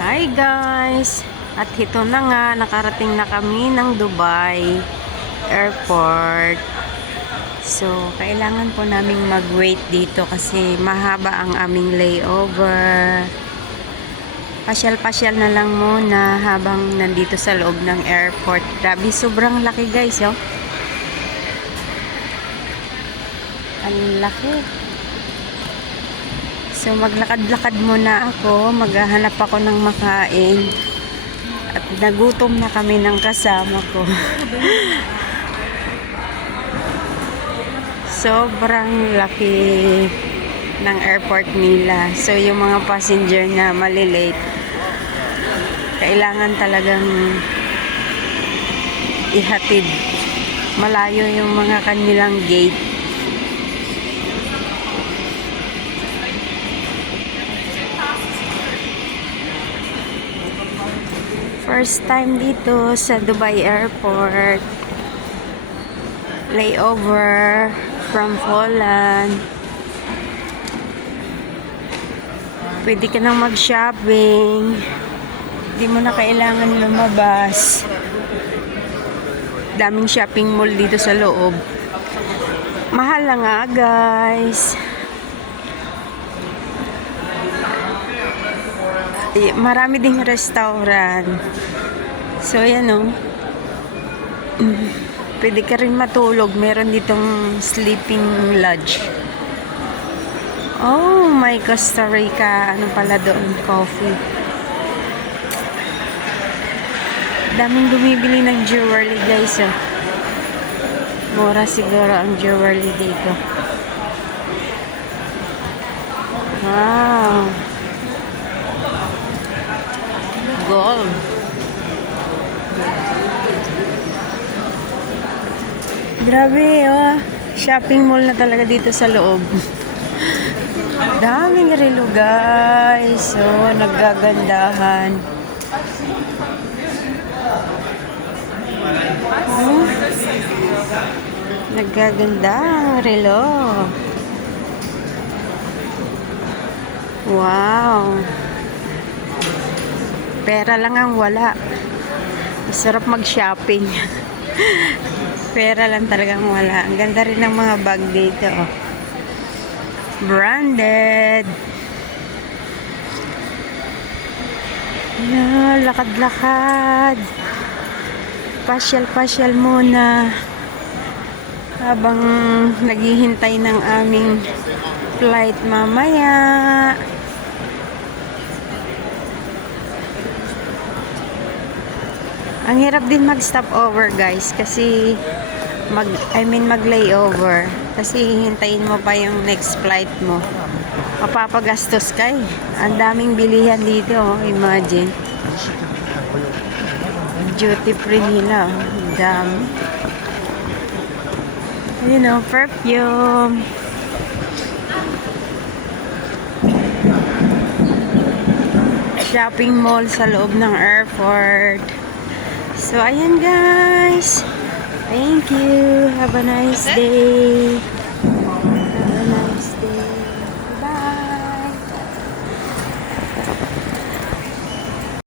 Hi guys! At ito na nga, nakarating na kami ng Dubai Airport. So, kailangan po naming mag-wait dito kasi mahaba ang aming layover. Pasyal-pasyal na lang muna habang nandito sa loob ng airport. Grabe, sobrang laki guys, oh. Ang laki. So, maglakad-lakad muna ako. Maghahanap ako ng makain. At nagutom na kami ng kasama ko. Sobrang laki ng airport nila. So, yung mga passenger na malilate, kailangan talagang ihatid. Malayo yung mga kanilang gate. First time dito sa Dubai Airport. Layover from Holland. Pwede ka nang mag-shopping. Hindi mo na kailangan lumabas. Daming shopping mall dito sa loob. Mahal lang nga, guys. Marami ding restaurant. So, yan o. Pwede ka rin matulog. Meron ditong sleeping lodge. Oh, may Costa Rica. Ano pala doon? Coffee. Daming bumibili ng jewelry, guys. Oh. Mura siguro ang jewelry dito. Wow. Gold. Grabe, oh. Shopping mall na talaga dito sa loob. Daming relo, guys. Oh, naggagandahan. Oh. Naggaganda ang relo. Wow. Pera lang ang wala. Masarap mag-shopping. Pera lang talagang wala. Ang ganda rin ng mga bag dito. Oh. Branded. Lakad-lakad. Pasyal-pasyal muna. Habang naghihintay ng aming flight mamaya. Ang hirap din mag-stop over, guys, kasi mag-layover. Kasi hintayin mo pa yung next flight mo. Mapapagastos ka eh. Ang daming bilihan dito, oh. Imagine. Duty free nila, oh. Dami. You know, perfume. Shopping mall sa loob ng airport. So, ayan guys. Thank you. Have a nice day.